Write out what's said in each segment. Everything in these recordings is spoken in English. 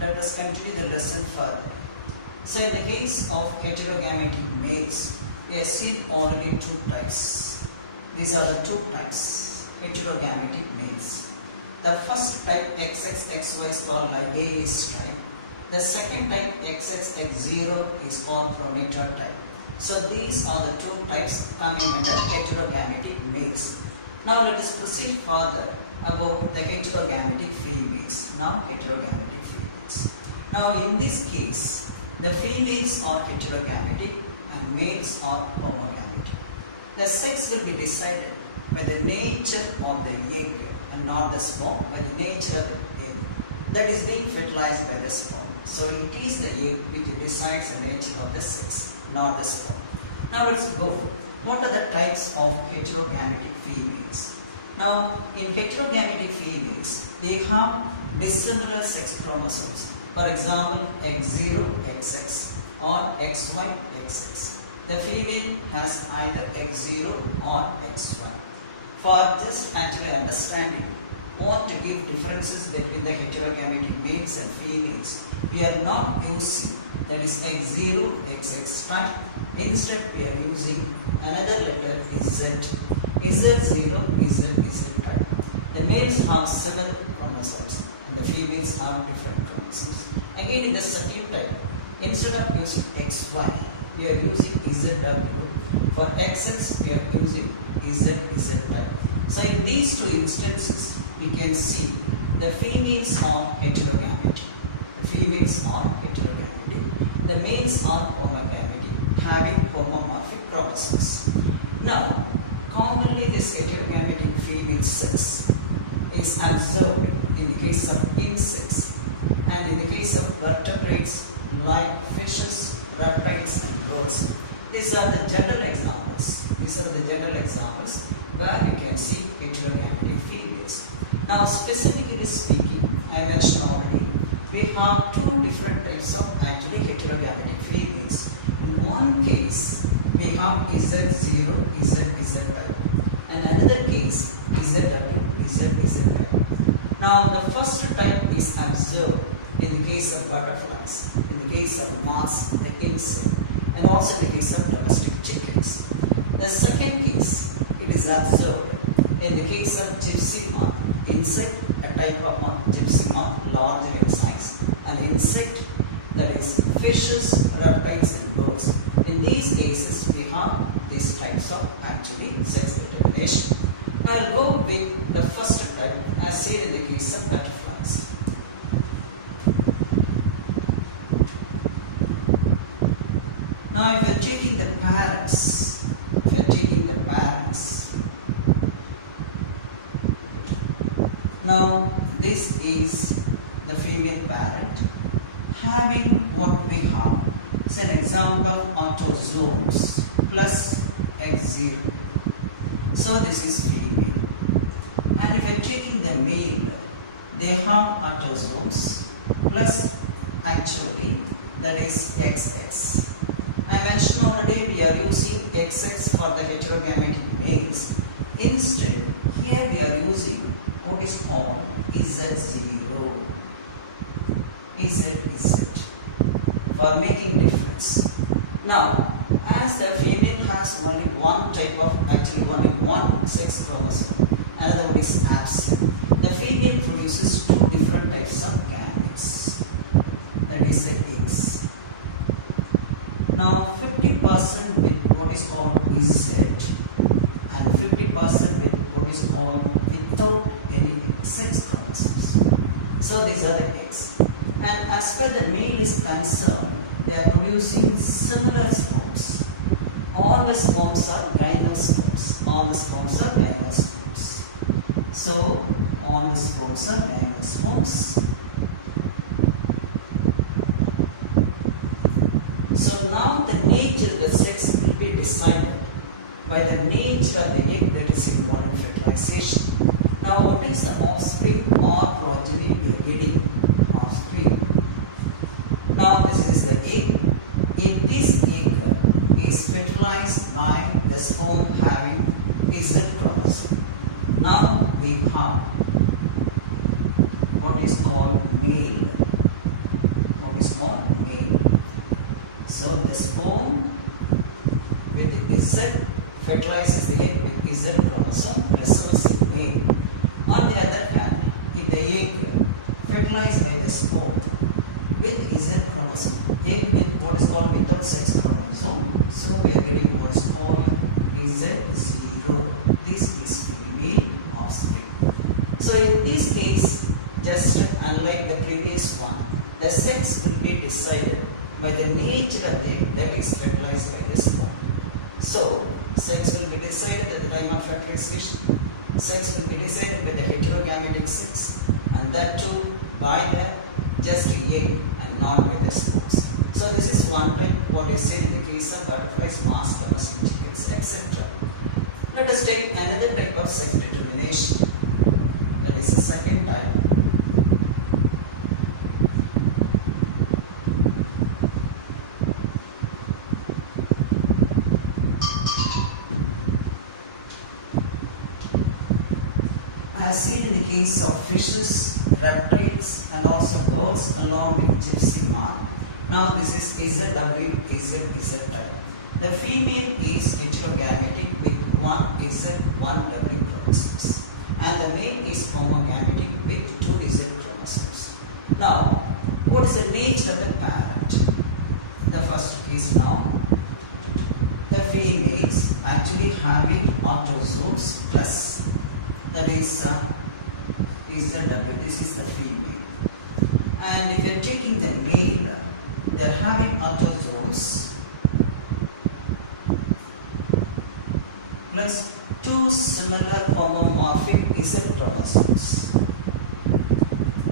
let us continue the lesson further. So in the case of heterogametic males, we have seen already two types. These are the two types, heterogametic males. The first type XXXY is called like AS type. The second type XXX0 is called pronator type. So these are the two types coming under heterogametic males. Now let us proceed further about the heterogametic females. Now heterogametic females. Now in this case, the females are heterogametic and males are homogametic. The sex will be decided by the nature of the egg and not the sperm, by the nature of the egg that is being fertilized by the sperm. So it is the egg which decides the nature of the sex, not the sperm. Now let's go. What are the types of heterogametic females? Now in heterogametic females, they have dissimilar sex chromosomes. For example, X0, XX or XY, XX. The female has either X0 or X1. For just actually understanding, want to give differences between the heterogametic males and females, we are not using that is X0, XX type. Instead, we are using another letter Z. Z0, Z type. The males have similar chromosomes and the females have different chromosomes. Again, in the subtle type, instead of using XY, we are using ZW. For XX, we are using Z type. So in these two instances, we can see the females are heterogametic. The females are heterogametic. The males are homogametic, having homomorphic chromosomes. Now, commonly this heterogametic female sex is observed in the case of insects and in the case of vertebrates like fishes, reptiles and birds. These are the general examples. These are the general examples where you can see heterogametic females. Now specifically speaking, I mentioned already, we have two different types of actually heterogametic females. In one case, we have Z0, Z type, and another case ZW, Z type. Now the first type is observed in the case of butterflies, in the case of moths, the insect, and also in the case of domestic chickens. The second case, it is observed in the case of gypsy moth, insect, a type of moth, gypsy moth, larger in size, an insect, that is fishes, reptiles and birds. In these cases, we have these types of actually sex determination. I will go with the first type as seen in the case of butterflies. Now if you are taking the parents, now this is the female parent having what we have. It's an example autosomes plus X0. So this is female. And if you're taking the male, they have autosomes plus actually that is XX. I mentioned already we are using XX for the heterogametic males. Instead, here we are using what is called Z0. Z for making difference. Now, as the female has only one type of, actually only one sex chromosome, another one is absent, the female produces two different types of gametes, that is the eggs. Now 50% with what is called Z and 50% with what is called without any sex chromosomes. So these are the eggs. And as per the male is concerned, they are producing similar sperms. All the sperms are gymnosperms. All the sperms are gymnosperms. So all the sperms are gymnosperms. So now the nature of the sex will be decided by the nature of the egg that is involved in fertilization. Now what is the offspring or progeny we are getting? Offspring. Now this is the egg. If this egg is fertilized by the sperm having Z chromosome, now we have what is called male. the sex will be decided by the nature of the egg that is fertilized by the sperm. So, sex will be decided at the time of fertilization. Sex will be decided by the heterogametic sex, and that too by the just egg and not by the spores. So, this is one type what is said in the case of butterflies, mass domestic chicks, etc. Let us take another type of sex determination. That is the second type. As seen in the case of fishes, reptiles, and also birds along with gypsy mark. Now this is ZW, Z type. The female is heterogametic with one Z, one W chromosomes, and the male is homogametic with two Z chromosomes. Now, what is the nature of the parent? The first case now, the females actually having autosomes plus, that is ZW, this is the female. And if you are taking the male, they are having autosomes plus two similar homomorphic Z chromosomes.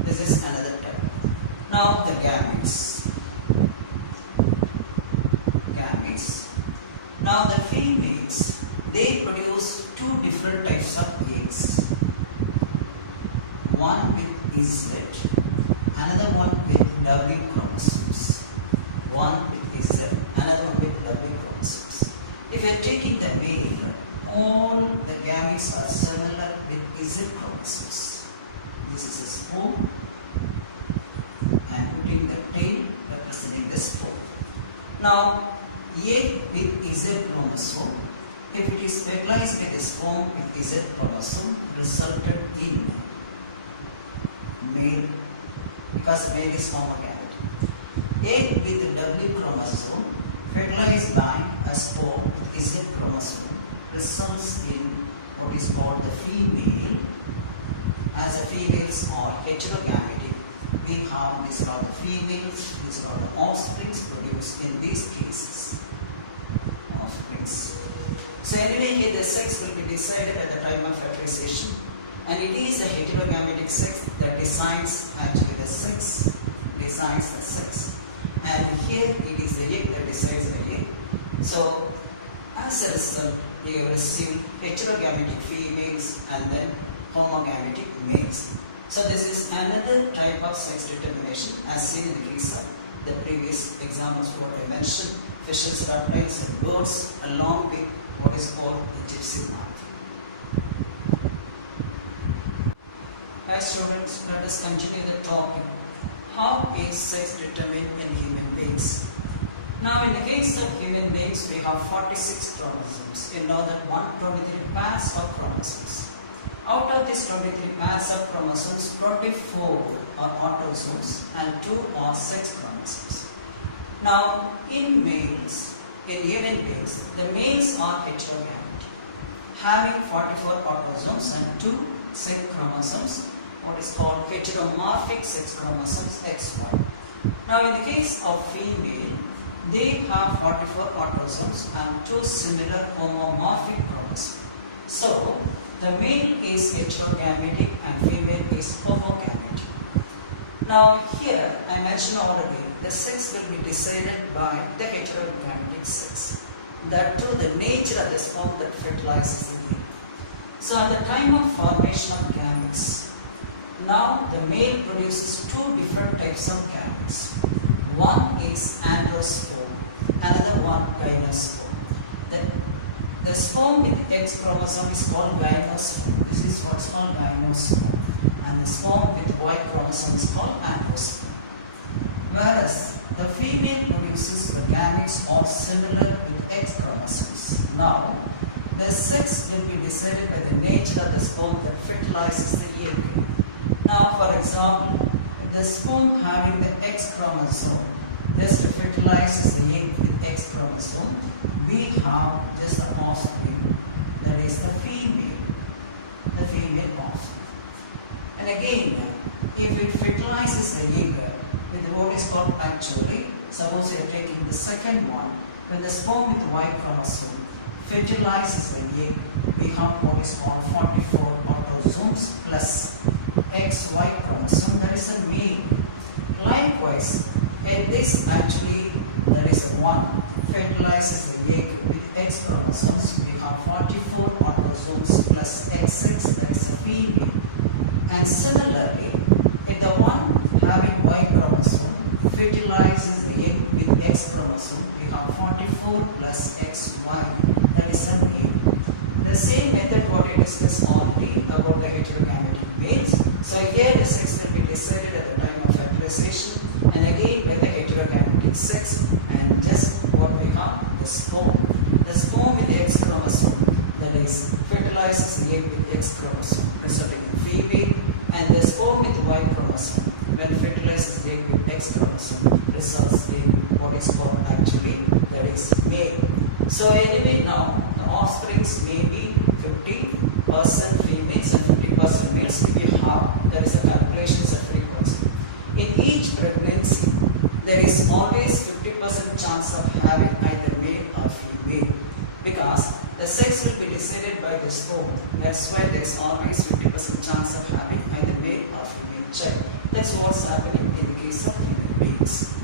This is another type. Now the gametes. Now the females, they produce two different types of eggs. One with Z, another one with W chromosomes. One with Z, another one with W chromosomes. If you are taking the male, all the gametes are similar with Z chromosomes. This is a spore, and putting the tail representing the spore. Now, egg with Z chromosome, if it is fertilized with a sperm with Z chromosome, resulted in male, because male is homogametic. Egg with the W chromosome fertilized by a sperm with Z chromosome results in what is called the female. As the females are heterogametic, we have this called the females, these are the offsprings produced in these cases. Offsprings. So anyway, here the sex will be decided at the time of fertilization, and it is a heterogametic sex that decides actually the sex, and here it is the egg that decides the egg. So as a result, you receive heterogametic females and then homogametic males. So this is another type of sex determination as seen in the case of the previous examples what I mentioned, fishes, reptiles and birds along with what is called the gypsy mark. As students, let us continue the topic. How is sex determined in human beings? Now in the case of human beings, we have 46 chromosomes. You know that 123 pairs of chromosomes. Out of these 23 pairs of chromosomes, 24 are autosomes and 2 are sex chromosomes. Now in males, in human beings, the males are heterogametic, having 44 autosomes and 2 sex chromosomes, what is called heteromorphic sex chromosomes XY. Now in the case of female, they have 44 autosomes and 2 similar homomorphic chromosomes. So the male is heterogametic and female is homogametic. Now here I mentioned already the sex will be decided by the heterogametic sex. That too the nature of the sperm that fertilizes the egg. So at the time of formation of gametes, now the male produces two different types of gametes. One is androsperm, another one gynosperm. The sperm with X chromosome is called gynosperm. This is what's called gynosperm. And the sperm with Y chromosome is called androsperm. Whereas the female produces the gametes all similar with X chromosomes. Now, the sex will be decided by the nature of the sperm that fertilizes the egg. Now, for example, the sperm having the X chromosome just fertilizes the egg with X chromosome, we have just the offspring, that is the female offspring. And again, if it fertilizes the egg with what is called actually, suppose you are taking the second one, when the sperm with Y chromosome fertilizes the egg, we have what is called 44 autosomes plus XY chromosome, that is a male. Likewise, in this actually there is a one fertilizes the egg with X chromosomes, we have 44 autosomes plus XX, that is a female. And similarly, if the one having Y chromosome fertilizes the egg with X chromosome, we have 44 plus XY, that is a male. The same method what we discussed already about the heterogametic males. So here the sex will be decided at the time of fertilization, and again with the heterogametic sex, and just what we have, the sperm. The sperm with the X chromosome, that is fertilizes the egg with X chromosome, resulting in female, and the sperm with Y chromosome, when fertilizes the egg with X chromosome, results in what is called actually, that is male. So anyway, now the offsprings may be 50% females and 50% males. If you have, there is a calculations of frequency. In each pregnancy, there is always 50% chance of having either male or female, because the sex will be decided by the sperm. That's why there is always 50% chance of having either male or female child. That's what's happening in the case of human beings.